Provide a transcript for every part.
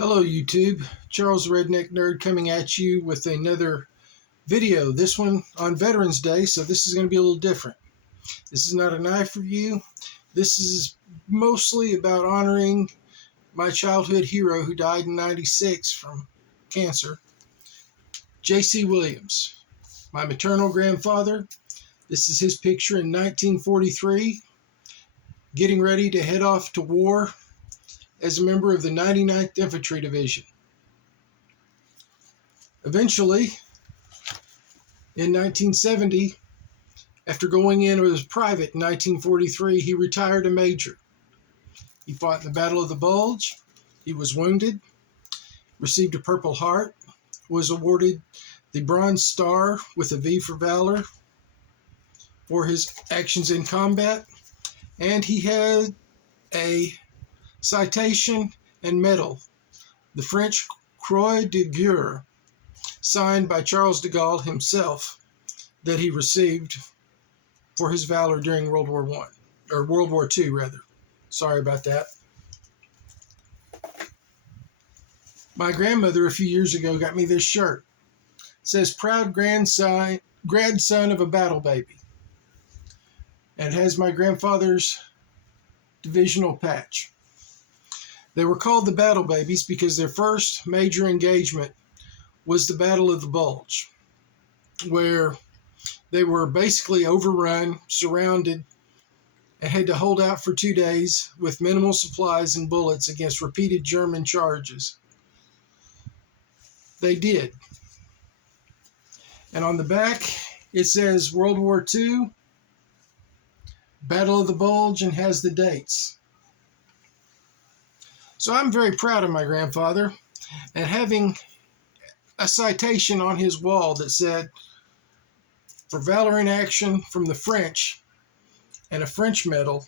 Hello YouTube, Charles Redneck Nerd coming at you with another video. This one on Veterans Day, so this is going to be a little different. This is not a knife review. This is mostly about honoring my childhood hero who died in '96 from cancer, J.C. Williams, my maternal grandfather. This is his picture in 1943, getting ready to head off to war as a member of the 99th Infantry Division. Eventually, in 1970, after going in as a private in 1943, he retired a major. He fought in the Battle of the Bulge. He was wounded, received a Purple Heart, was awarded the Bronze Star with a V for Valor for his actions in combat, and he had a citation and medal, the French Croix de Guerre, signed by Charles de Gaulle himself, that he received for his valor during World War II, rather. Sorry about that. My grandmother a few years ago got me this shirt. It says, "Proud grandson of a battle baby." And it has my grandfather's divisional patch. They were called the Battle Babies because their first major engagement was the Battle of the Bulge, where they were basically overrun, surrounded, and had to hold out for 2 days with minimal supplies and bullets against repeated German charges. They did. And on the back, it says World War II, Battle of the Bulge, and has the dates. So I'm very proud of my grandfather, and having a citation on his wall that said, "For valor in action from the French," and a French medal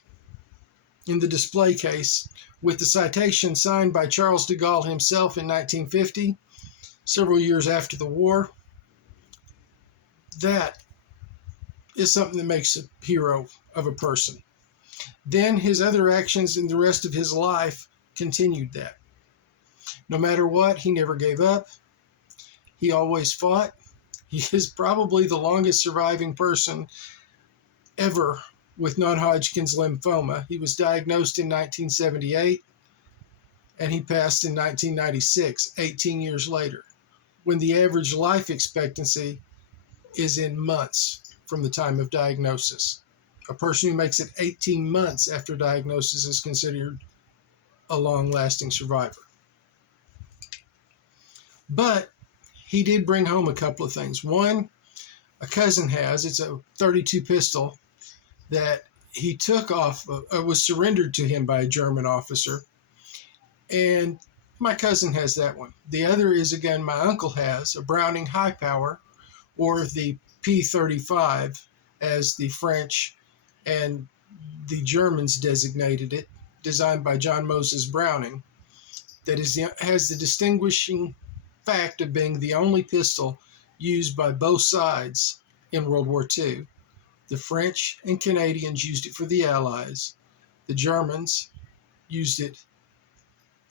in the display case with the citation signed by Charles de Gaulle himself in 1950, several years after the war. That is something that makes a hero of a person. Then his other actions in the rest of his life continued that. No matter what, he never gave up. He always fought. He is probably the longest surviving person ever with non-Hodgkin's lymphoma. He was diagnosed in 1978, and he passed in 1996, 18 years later, when the average life expectancy is in months from the time of diagnosis. A person who makes it 18 months after diagnosis is considered a long-lasting survivor. But he did bring home a couple of things. One, a cousin has, it's a .32 pistol that he took off, was surrendered to him by a German officer, and my cousin has that one. The other is a gun my uncle has, a Browning high power, or the P-35, as the French and the Germans designated it, designed by John Moses Browning, that has the distinguishing fact of being the only pistol used by both sides in World War II. The French and Canadians used it for the Allies. The Germans used it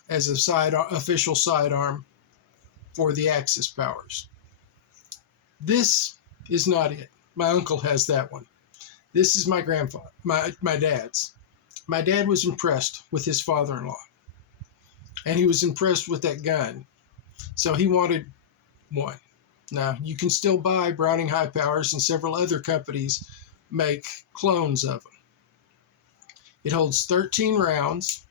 as a official sidearm for the Axis powers. This is not it. My uncle has that one. This is my grandfather, my dad's. My dad was impressed with his father-in-law, and he was impressed with that gun, so he wanted one. Now, you can still buy Browning high powers, and several other companies make clones of them. It holds 13 rounds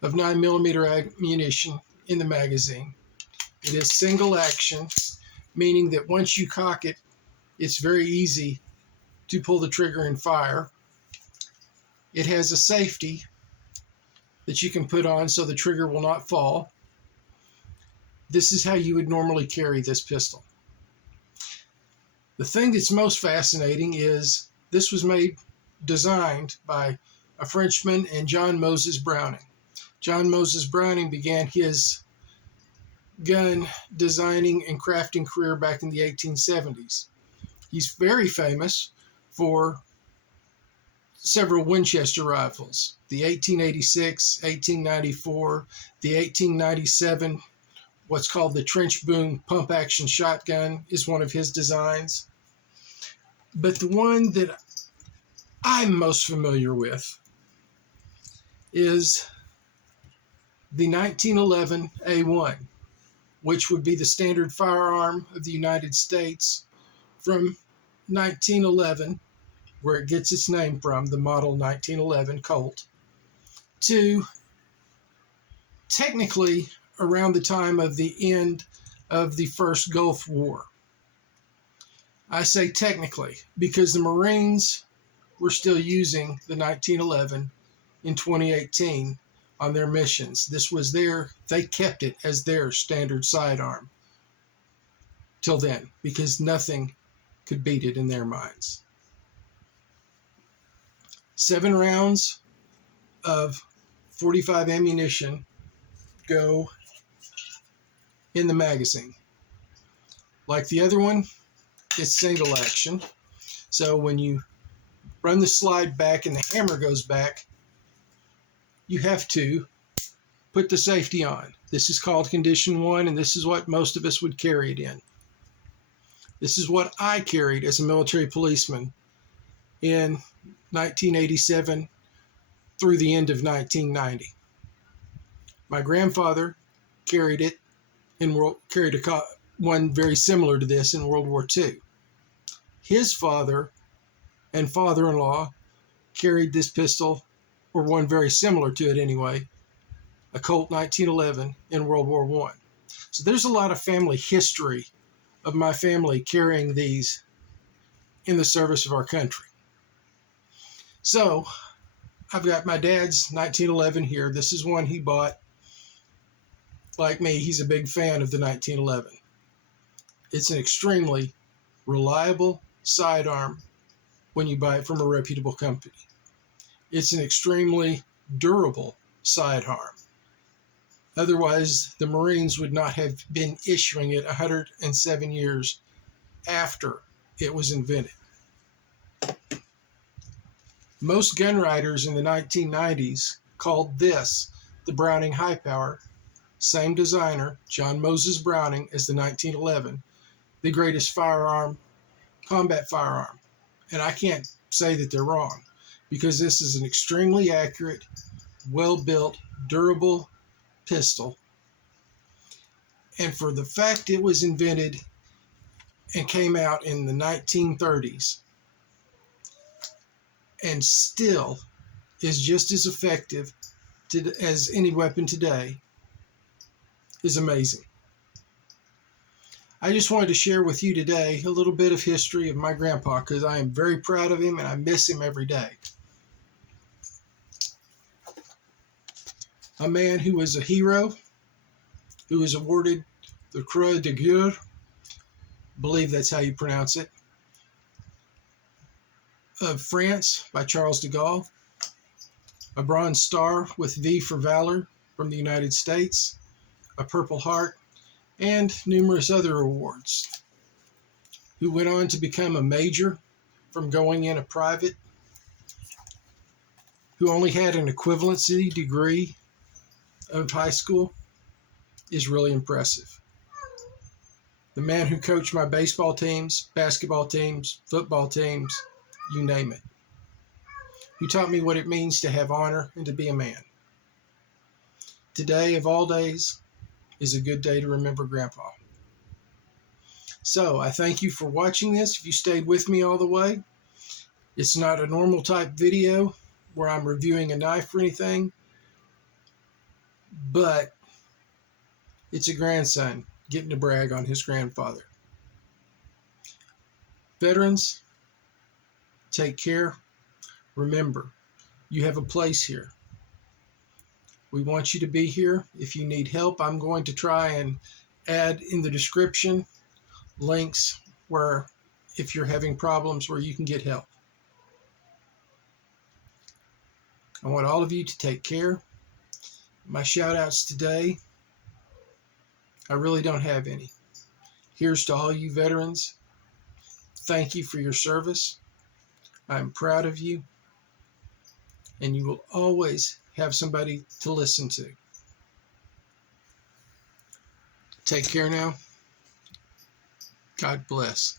of 9mm ammunition in the magazine. It is single action, meaning that once you cock it, it's very easy to pull the trigger and fire. It has a safety that you can put on so the trigger will not fall. This is how you would normally carry this pistol. The thing that's most fascinating is this was designed by a Frenchman and John Moses Browning. John Moses Browning began his gun designing and crafting career back in the 1870s. He's very famous for several Winchester rifles, the 1886, 1894, the 1897, what's called the trench boom pump action shotgun is one of his designs. But the one that I'm most familiar with is the 1911 A1, which would be the standard firearm of the United States from 1911, where it gets its name from, the model 1911 Colt, to technically around the time of the end of the first Gulf War. I say technically because the Marines were still using the 1911 in 2018 on their missions. They kept it as their standard sidearm till then, because nothing could beat it in their minds. 7 rounds of 45 ammunition go in the magazine. Like the other one, it's single action. So when you run the slide back and the hammer goes back, you have to put the safety on. This is called condition 1, and this is what most of us would carry it in. This is what I carried as a military policeman in 1987 through the end of 1990. My grandfather carried it one very similar to this in World War II. His father and father-in-law carried this pistol, or one very similar to it anyway, a Colt 1911 in World War I. So there's a lot of family history of my family carrying these in the service of our country. So I've got my dad's 1911 here. This is one he bought. Like me, he's a big fan of the 1911. It's an extremely reliable sidearm when you buy it from a reputable company. It's an extremely durable sidearm. Otherwise, the Marines would not have been issuing it 107 years after it was invented. Most gun writers in the 1990s called this the Browning High Power, same designer, John Moses Browning, as the 1911, the greatest combat firearm. And I can't say that they're wrong, because this is an extremely accurate, well-built, durable pistol. And for the fact it was invented and came out in the 1930s and still is just as effective as any weapon today is amazing. I just wanted to share with you today a little bit of history of my grandpa, because I am very proud of him and I miss him every day. A man who was a hero, who was awarded the Croix de Guerre, I believe that's how you pronounce it, of France by Charles de Gaulle, a Bronze Star with V for Valor from the United States, a Purple Heart, and numerous other awards, who went on to become a major from going in a private, who only had an equivalency degree of high school, is really impressive. The man who coached my baseball teams, basketball teams, football teams, you name it. Who taught me what it means to have honor and to be a man. Today, of all days, is a good day to remember Grandpa. So I thank you for watching this. If you stayed with me all the way, it's not a normal type video where I'm reviewing a knife or anything, but it's a grandson getting to brag on his grandfather. Veterans, take care. Remember, you have a place here. We want you to be here. If you need help, I'm going to try and add in the description links where, if you're having problems, where you can get help. I want all of you to take care. My shout outs today, I really don't have any. Here's to all you veterans. Thank you for your service. I'm proud of you. and you will always have somebody to listen to. Take care now. God bless.